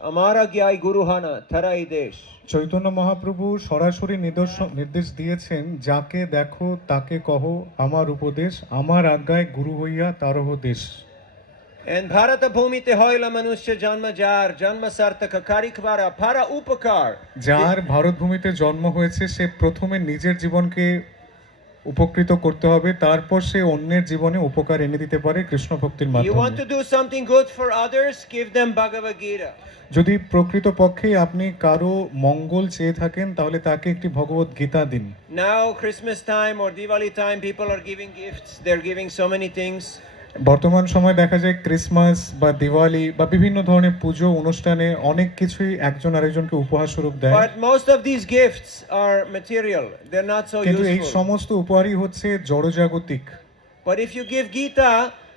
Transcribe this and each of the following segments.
हमारा ज्ञाय गुरु हाना थराई देश। চৈতন্য মহাপ্রভু সরাসরি নির্দেশ দিয়েছেন, যাকে দেখো তাকে কহো আমার উপদেশ, আমার আজ্ঞায় গুরু হইয়া তারহ দেশ। En भारत भूमि ते होइला मनुष्य जन्म जार जन्म सार्थक कारिकवारा भारा उपकार। যার ভারত ভূমিতে জন্ম হয়েছে সে প্রথমে নিজের জীবনকে উপকৃত করতে হবে, তারপর সে অন্যের জীবনে উপকার এনে দিতে পারে কৃষ্ণ ভক্তির You want মাধ্যমে। to do something good for others? Give them Bhagavad Gita. যদি প্রকৃত পক্ষেই আপনি কারো মঙ্গল চেয়ে থাকেন তাহলে তাকে একটি ভগবত গীতা দিন। Now Christmas time or Diwali time, people are giving gifts. They're giving so many things. বর্তমান সময় দেখা যায় ক্রিসমাস বা দিওয়ালি বা বিভিন্ন ধরনের পুজো অনুষ্ঠানে অনেক কিছুই একজন আরেকজনকে উপহার স্বরূপ দেয়, But most of these gifts are material. They're not so কিন্তু এই useful. সমস্ত উপহারই হচ্ছে জড়জাগতিক। But if you give Gita,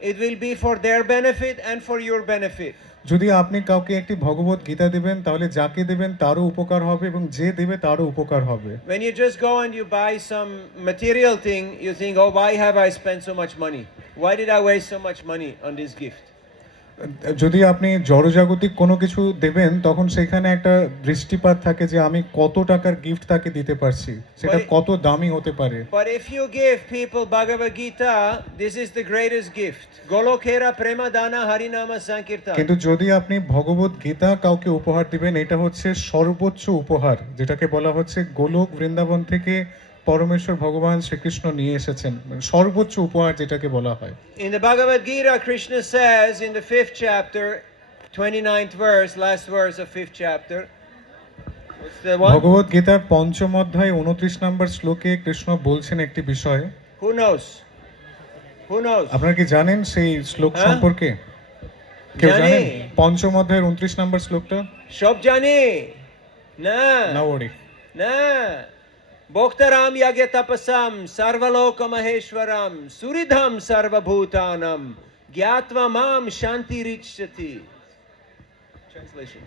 it will be for their benefit and for your benefit. যদি আপনি কাউকে একটি ভগবত গীতা দেবেন তাহলে যাকে দেবেন তারও উপকার হবে এবং যে দেবে তারও উপকার হবে। When you just go and you buy some material thing, you think, oh, why have I spent so much money? Why did I waste so much money on this gift? যদি আপনি জড়জাগতিক কোনো কিছু দেবেন তখন সেখানে একটা দৃষ্টিপাত থাকে যে আমি কত টাকার গিফট তাকে দিতে পারছি, সেটা কত দামি হতে পারে। But if you give people Bhagavad Gita, this is the greatest gift. Golokera prema dana harinama sankirtan. কিন্তু যদি আপনি ভগবত গীতা কাউকে উপহার দিবেন, এটা হচ্ছে সর্বোচ্চ উপহার, যেটাকে বলা হচ্ছে গোলক বৃন্দাবন থেকে পরমেশ্বর ভগবান শ্রীকৃষ্ণ নিয়ে এসেছেন, সর্বোচ্চ উপহার যেটাকে বলা হয়। In the Bhagavad Gita, Krishna says in the 5th chapter, 29th verse, last verse of 5th chapter. What's the one? ভগবত গীতার পঞ্চম অধ্যায় 29 নম্বর শ্লোকে কৃষ্ণ বলছেন একটি বিষয়। Who knows? Who knows? আপনারা কি জানেন সেই শ্লোক হ্যাঁ? সম্পর্কে? কেউ জানি। জানেন পঞ্চম অধ্যায়ের 29 নম্বর শ্লোকটা? সব জানি না। না ওরি না। Bhoktaram yagya tapasam sarvaloka maheshwaram suridham sarvabhutanam gyatva mam shanti richati. Translation.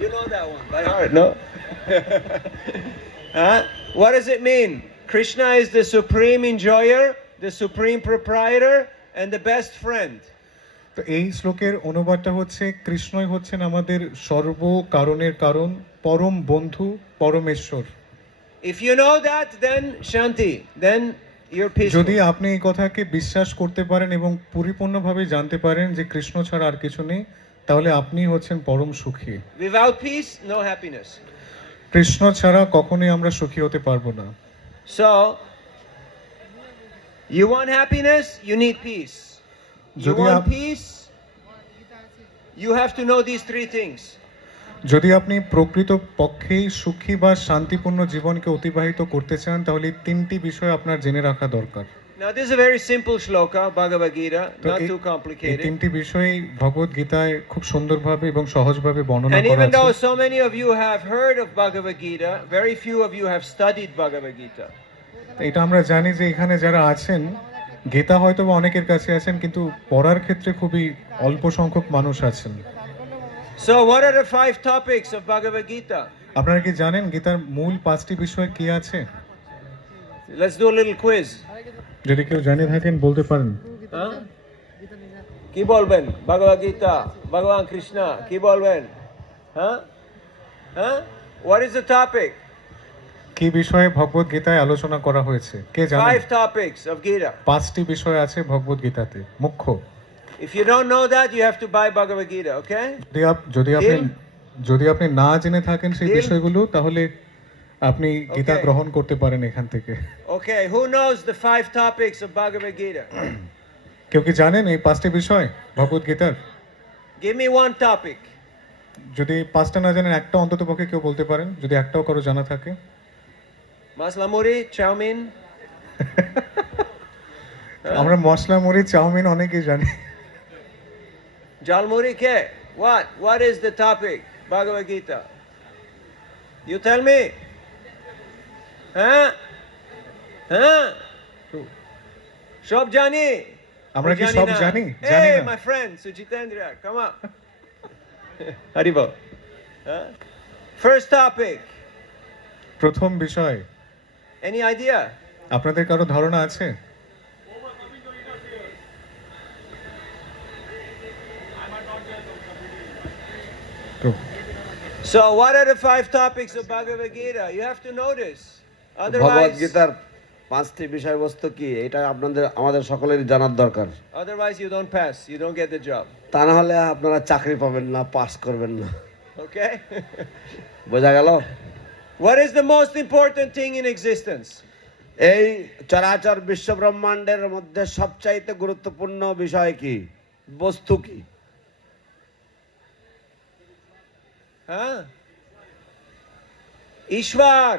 You know that one by heart, no? Huh? What does it mean? Krishna is the supreme enjoyer, the supreme proprietor, and the best friend. তো এই শ্লোকের অনুবাদটা হচ্ছে, কৃষ্ণই হচ্ছেন আমাদের সর্ব কারণের কারণ, পরম বন্ধু, পরমেশ্বর। If you know that, then Shanti, then you're peaceful. যদি আপনি এই কথাকে বিশ্বাস করতে পারেন এবং পরিপূর্ণভাবে জানতে পারেন যে কৃষ্ণ ছাড়া আর কিছু নেই, তাহলে আপনি হচ্ছেন পরম সুখী। Without peace, no happiness. Krishna ছাড়া কখনোই আমরা সুখী হতে পারবো না। So, you want happiness, you need peace. You যদি want up- peace, you have to know these three things. যদি আপনি প্রকৃত পক্ষেই সুখী বা শান্তিপূর্ণ জীবনকে অতিবাহিত করতে চান তাহলে এই তিনটি বিষয় আপনার জেনে রাখা দরকার। Now, this is a very simple shloka, Bhagavad Gita, তো not too এই complicated. তিনটি বিষয় ভগবত গীতায় খুব সুন্দরভাবে এবং সহজভাবে বর্ণনা And করা even though আছে। so many of you have heard of Bhagavad Gita, very few of you have studied Bhagavad Gita. এটা আমরা জানি যে এখানে যারা আছেন গীতা হয়তো বা অনেকের কাছে আছেন, কিন্তু পড়ার ক্ষেত্রে খুবই অল্প সংখ্যক মানুষ আছেন। So, what are the 5 topics of Bhagavad Gita? আপনারা কি জানেন গীতার মূল 5টি বিষয় কি আছে? Let's do a little quiz. যদি কেউ জানে থাকেন বলতে পারেন। Huh? কি বলবেন? ভগবদ গীতা, ভগবান কৃষ্ণ কি বলবেন? Huh? Huh? What is the topic? কি বিষয়ে ভগবত গীতায় আলোচনা করা হয়েছে কে জানেন? 5 topics of Gita. 5টি বিষয় আছে ভগবত গীতাতে মুখ্য। If you don't know that, you have to buy Bhagavad Gita, okay? যদি আপনি না জেনে থাকেন সেই Deal? বিষয়গুলো তাহলে আপনি গীতা Okay. গ্রহণ করতে পারেন এখান থেকে। Okay, who knows the 5 topics of Bhagavad Gita? কেউ কি জানেন এই 5টি বিষয় ভগবত গীতার? Give me one topic. যদি 5টা না জানেন একটা অন্তত পক্ষে কেউ বলতে পারেন, যদি একটাও কারো জানা থাকে। Masla muri, chow mein. আমরা মশলা মুড়ি চাউমিন অনেকেই জানি। Jal muri ke? What? What is the topic? Bhagavad Gita. You tell me. Huh? Huh? Shab jani. আমরা কি সব জানি? জানি Hey, না। my friend Sujitendra, come up. Haribo. Huh? First topic. প্রথম বিষয়, Any idea? আপনাদের কারো ধারণা আছে? তো So what are the 5 topics of Bhagavad Gita? You have to know this. Bhagavad Otherwise, গীতার 5টি বিষয়বস্তু কি এটা আমাদের সকলেরই জানার দরকার। otherwise you don't pass. You don't get the job. তা না হলে আপনারা চাকরি পাবেন না, পাস করবেন না। Okay? বোঝা গেল? What is the most important thing in existence? এই চরাচর বিশ্ব ব্রহ্মাণ্ডের মধ্যে সবচাইতে গুরুত্বপূর্ণ বিষয় কি, বস্তু কি? Huh? Ishwar.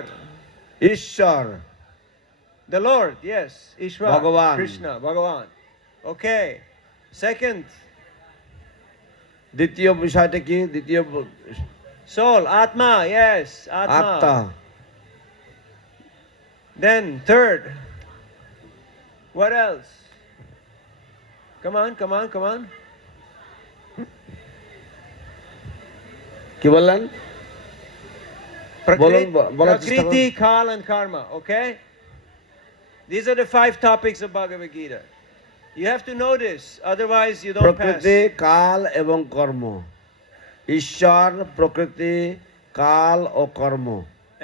ঈশ্বর, The Lord, yes. Ishwar. Bhagavan. Krishna, Bhagavan. Okay. Second, দ্বিতীয় বিষয়টা কি? দ্বিতীয় soul, Atma, yes. Atma. আত্মা। Then third, what else? Come on, come on, come on. কি বললেন? বলার চেষ্টা Prakriti, Kal and Karma, okay? These are the 5 topics of Bhagavad Gita. You have to know this, otherwise you don't প্রকৃতি, pass. কাল এবং কর্ম। ঈশ্বর, প্রকৃতি, কাল ও কর্ম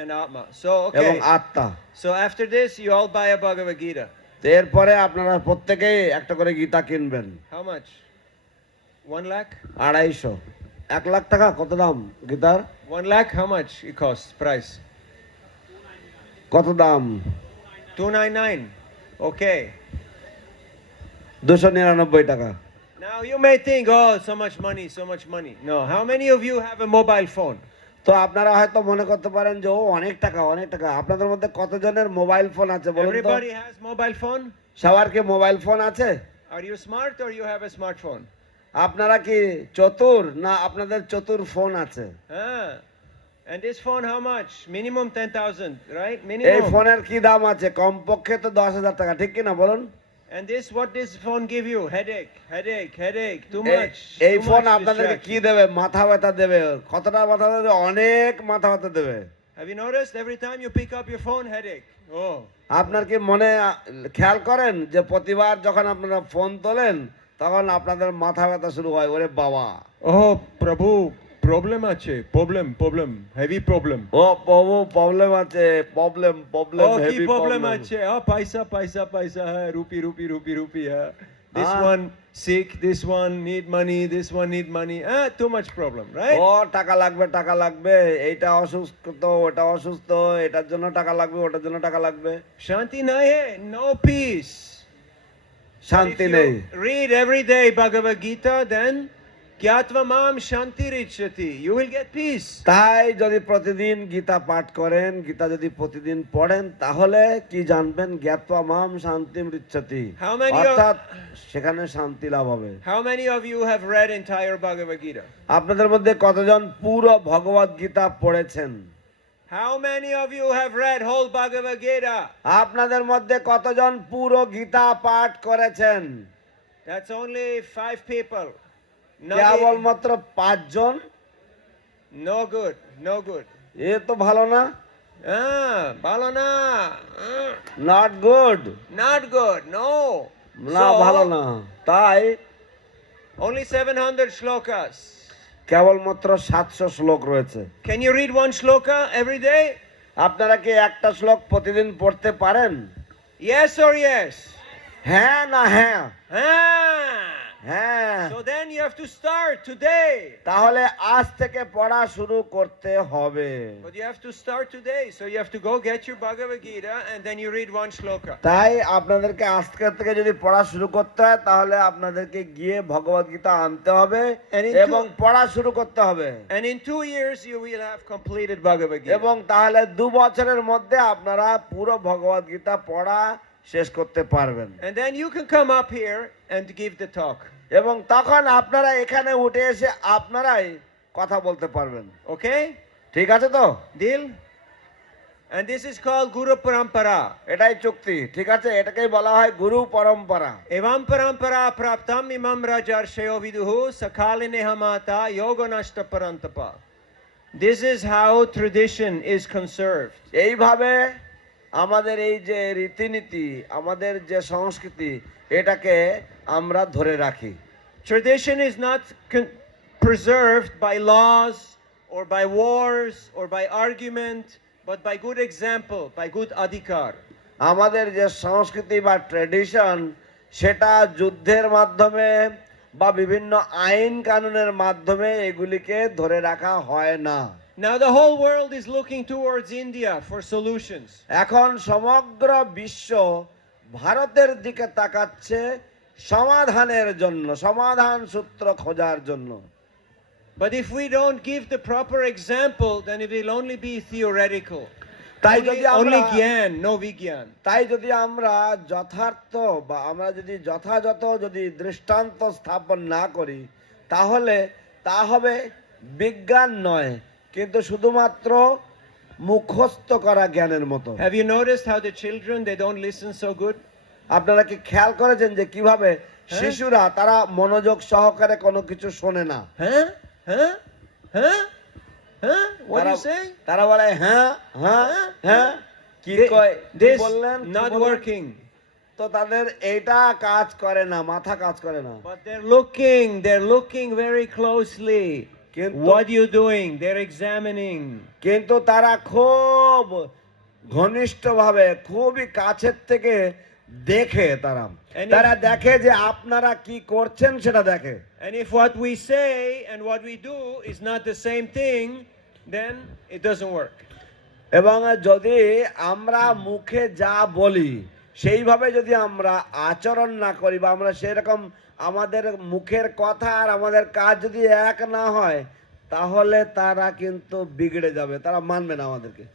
And Atma. So, এবং okay. আত্মা। So after this, you all buy a Bhagavad Gita. তো এরপরে আপনারা প্রত্যেকেই একটা করে গীতা কিনবেন। How much? 1 lakh? 250, 1 লাখ টাকা কত দাম গীতার? 1 lakh, how much it costs? Price? কত দাম? 299. Okay. 299 টাকা। Now you may think, oh, so much money, so much money. No, how many of you have a mobile phone? তো আপনারা হয়তো মনে করতে পারেন যে ও অনেক টাকা, অনেক টাকা। আপনাদের মধ্যে কতজনের মোবাইল ফোন আছে বলুন তো? Everybody has mobile phone? সবার কি মোবাইল ফোন আছে? Are you smart or you have a smartphone? আপনারা কি চতুর না আপনাদের চতুর ফোন আছে? Ah. And this phone how much? Minimum 10,000, right? এই Minimum. ফোনের কি দাম আছে? কমপক্ষে তো 10,000 টাকা, ঠিক কি না বলুন? And this, what this phone give you? Headache, headache, headache. Too এই- much. এই too ফোন much আপনাদেরকে কি distraction. দেবে? মাথা ব্যথা দেবে। কতটা মাথা ব্যথা দেবে? অনেক মাথা ব্যথা দেবে। Have you noticed every time you pick up your phone, headache? Oh. আপনার কি মনে খেয়াল করেন যে প্রতিবার যখন আপনারা ফোন তোলেন তখন আপনাদের মাথা ব্যথা শুরু হয়? ওরে বাবা, Oh, Prabhu, problem ache. Problem. Heavy problem. ও প্রভু প্রবলেম আছে, problem Oh, heavy ki problem problem. ache. Oh, paisa hai. Rupee hai. This Ah. one sick, this one need money, this one need money. Too much problem, right? ও টাকা লাগবে, এইটা অসুস্থ, ওটা অসুস্থ, এটার জন্য টাকা লাগবে, ওটার জন্য টাকা লাগবে। Shanti nahi hai, no peace. শান্তি If নেই। you read every day Bhagavad Gita, then kyatva mam shanti richati. You will get peace. তাই যদি প্রতিদিন গীতা পাঠ করেন, গীতা যদি প্রতিদিন পড়েন, তাহলে কি জানবেন? জ্ঞাত্বা মাম শান্তিম রিচ্ছতি, How many অর্থাৎ সেখানে শান্তি লাভ হবে। How many of you have read entire Bhagavad Gita? আপনাদের মধ্যে কতজন পুরো ভগবত গীতা পড়েছেন? How many of you have read whole Bhagavad Gita? আপনাদের মধ্যে কতজন পুরো গীতা পাঠ করেছেন? That's only 5 people. কেবলমাত্র 5 জন। No good, no good. এ তো ভালো না, Balana. Not good, Not good, no. না ভালো না। তাই Only 700 shlokas. কেবলমাত্র 700 শ্লোক রয়েছে। Can you read 1 shloka every day? আপনারা কি একটা শ্লোক প্রতিদিন পড়তে পারেন? Yes or yes? হ্যাঁ না হ্যাঁ? Ah. হ্যাঁ। So then you have to start today. তাহলে আজ থেকে পড়া শুরু করতে হবে। But you have to start today. So you have to go get your Bhagavad Gita and then you read 1 shloka. তাই আপনাদেরকে আজকে থেকে যদি পড়া শুরু করতে হয় তাহলে আপনাদেরকে গিয়ে ভগবত গীতা আনতে হবে এবং পড়া শুরু করতে হবে। And in 2 years you will have completed Bhagavad Gita. এবং তাহলে 2 বছরের মধ্যে আপনারা পুরো ভগবত গীতা পড়া শেষ করতে পারবেন। And then you can come up here and give the talk. এবং তখন আপনারা এখানে উঠে এসে আপনারাই কথা বলতে পারবেন। Okay? ঠিক আছে তো? Deal? And this is called Guru Parampara. এটাই চুক্তি, ঠিক আছে? এটাকেই বলা হয় গুরু পরম্পরা। Evam parampara praptam imam rajarshayo viduhu sakaline hamata yoganashta parantapa. This is how tradition is conserved. এইভাবে আমাদের এই যে রীতিনীতি, আমাদের যে সংস্কৃতি, এটাকে আমরা ধরে রাখি। Tradition is not preserved by laws or by wars or by argument, but by good example, by good adhikar. আমাদের যে সংস্কৃতি বা ট্র্যাডিশন সেটা যুদ্ধের মাধ্যমে বা বিভিন্ন আইন কানুনের মাধ্যমে এগুলিকে ধরে রাখা হয় না। Now the whole world is looking towards India for solutions. এখন সমগ্র বিশ্ব ভারতের দিকে তাকাচ্ছে সমাধানের জন্য, সমাধান সূত্র খোঁজার জন্য। But if we don't give the proper example, then it will only be theoretical. তাই Only, যদি only আমরা gyan, no vigyan. তাই যদি আমরা যথার্থ বা আমরা যদি যথাযথ যদি দৃষ্টান্ত স্থাপন না করি তাহলে তা হবে বিজ্ঞান নয়, কিন্তু শুধুমাত্র মুখস্থ করা জ্ঞানের মতো। Have you noticed how the children, they don't listen so good? আপনারা কি খেয়াল করেছেন যে কিভাবে শিশুরা তারা মনোযোগ সহকারে কোনো কিছু শোনে না? Huh? Huh? Huh? Huh? What do you say? তারা বলে হ্যাঁ হ্যাঁ হ্যাঁ, কি কয় কি This বললেন, কি not বললেন? working. তো তাদের এইটা কাজ করে না, মাথা কাজ করে না। But they're looking very closely. কিন্তু What are you doing? They're examining. কিন্তু তারা খুব ঘনিষ্ঠভাবে খুবই কাছের থেকে দেখে, তারা And তারা দেখে যে আপনারা কি করছেন সেটা দেখে। And if what we say and what we do is not the same thing, then it doesn't work. এবং যদি আমরা মুখে যা বলি সেইভাবে যদি আমরা আচরণ না করি বা আমরা সেরকম আমাদের মুখের কথা আর আমাদের কাজ যদি এক না হয় তাহলে তারা কিন্তু বিগড়ে যাবে, তারা মানবে না আমাদেরকে।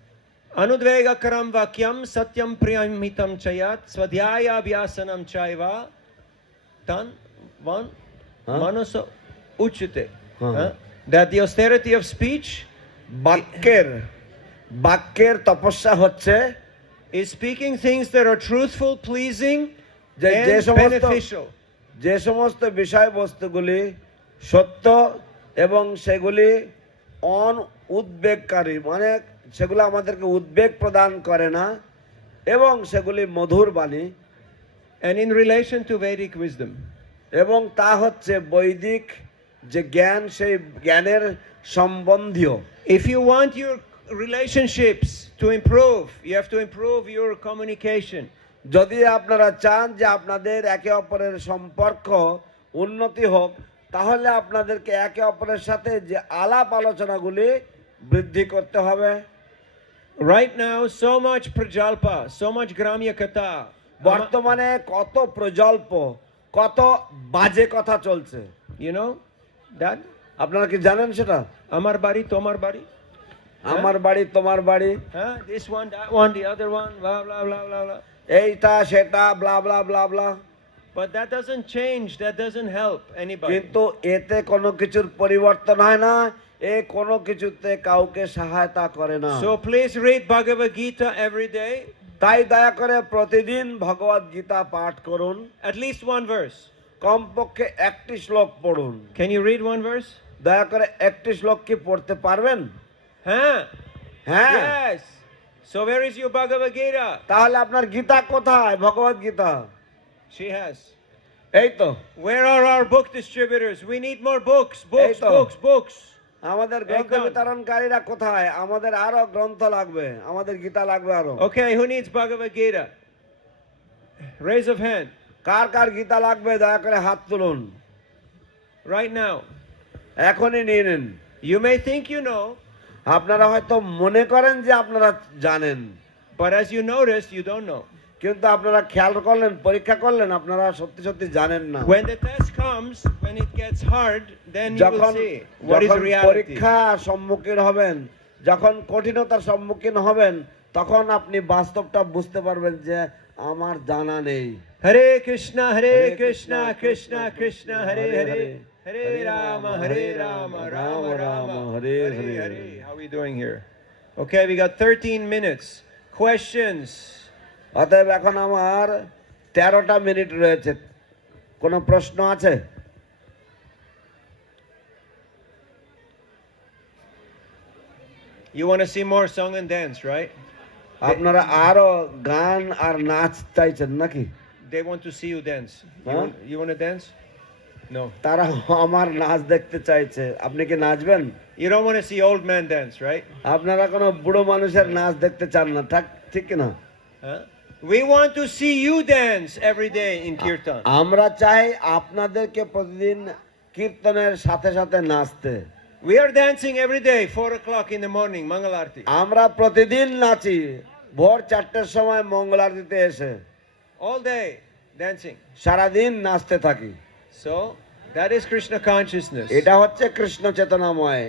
Anudvegakaram vakyam satyam priyamitam chayat swadhyaya abhyasanam chaiva tan van Huh? manaso uchite. Huh. That the austerity of speech বাক্যের তপস্যা হচ্ছে is speaking things that are truthful, pleasing, যে and সমস্ত beneficial. যে সমস্ত বিষয়বস্তুগুলি সত্য এবং সেগুলি উদ্বেগকারী, মানে সেগুলো আমাদেরকে উদ্বেগ প্রদান করে না এবং সেগুলি মধুর বাণী And in relation to Vedic wisdom. এবং তা হচ্ছে বৈদিক যে জ্ঞান সেই জ্ঞানের সম্বন্ধীয়। If you want your relationships to improve, you have to improve your communication. যদি আপনারা চান যে আপনাদের একে অপরের সম্পর্ক উন্নতি হোক তাহলে আপনাদেরকে একে অপরের সাথে যে আলাপ আলোচনাগুলি বৃদ্ধি করতে হবে। Right now, so much prajalpa, so much gramya katha. বর্তমানে কত প্রজল্প, কত বাজে কথা চলছে, You know that? আপনারা কি জানেন সেটা? Amar bari, tomar bari. আমার বাড়ি তোমার বাড়ি, Huh? This one, that one, the other one, blah, blah, blah, blah, blah. এইটা সেটা, ব্লা ব্লা ব্লা ব্লা। But that doesn't change, that doesn't help anybody. কিন্তু এতে কোনো কিছুর পরিবর্তন হয় না, এ কোনো কিছুতে কাউকে সহায়তা করে না। So please read Bhagavad Gita every day, তাই দয়া করে প্রতিদিন ভগবদ গীতা পাঠ করুন, at least one verse. কমপক্ষে একটি শ্লোক পড়ুন। Can you read one verse? দয়া করে একটি শ্লোক কি পড়তে পারবেন? Huh? হ্যাঁ। Yes. So where is your Bhagavad Gita? তাহলে আপনার গীতা কোথায়? ভগবদ গীতা She has. এই তো। Where are our book distributors? We need more books, books, Eito. books, books. আমাদের গ্রন্থ একদম। বিতরণকারীরা কোথায়? আমাদের আরো গ্রন্থ লাগবে, আমাদের গীতা লাগবে আরো। Okay, who needs Bhagavad Gita? Raise of hand. কার কার গীতা লাগবে দয়া করে হাত তুলুন, Right now. এখনই নিয়ে নিন। You may think you know, আপনারা হয়তো মনে করেন যে আপনারা জানেন, but as you notice, you don't know. কিন্তু আপনারা খেয়াল করলেন, পরীক্ষা করলেন, আপনারা সত্যি সত্যি জানেন না। When the test comes, when it gets hard, then you will যখন see what is যখন reality. পরীক্ষার সম্মুখীন হবেন, যখন কঠিনতার সম্মুখীন হবেন, তখন আপনি বাস্তবটা বুঝতে পারবেন যে আমার জানা নেই। Hare Krishna, Krishna Krishna, Hare Hare, Hare Rama, Rama Rama, Hare Hare. How are we doing here? Okay, we got 13 minutes. Questions? অতএব এখন আমার 13টা মিনিট রয়েছে, কোনো প্রশ্ন আছে? You want to see more song and dance, right? আপনারা আরো গান আর নাচ চাইছেন নাকি? They want to see you dance. Huh? You want to dance? No. তারা আমার নাচ দেখতে চাইছে। আপনি কি নাচবেন? You don't want to see old man dance, right? আপনারা কোনো বুড়ো মানুষের নাচ দেখতে চান না, ঠিক কি না? Huh? We want to see you dance every day in kirtan. আমরা চাই আপনাদেরকে প্রতিদিন কীর্তনের সাথে সাথে নাচতে। We are dancing every day, 4 o'clock in the morning, Mangal Aarti. আমরা প্রতিদিন নাচি ভোর 4টের সময় মঙ্গল আরতিতে এসে All day dancing. সারাদিন নাচতে থাকি। So, that is Krishna consciousness. এটা হচ্ছে কৃষ্ণ চেতনাময়।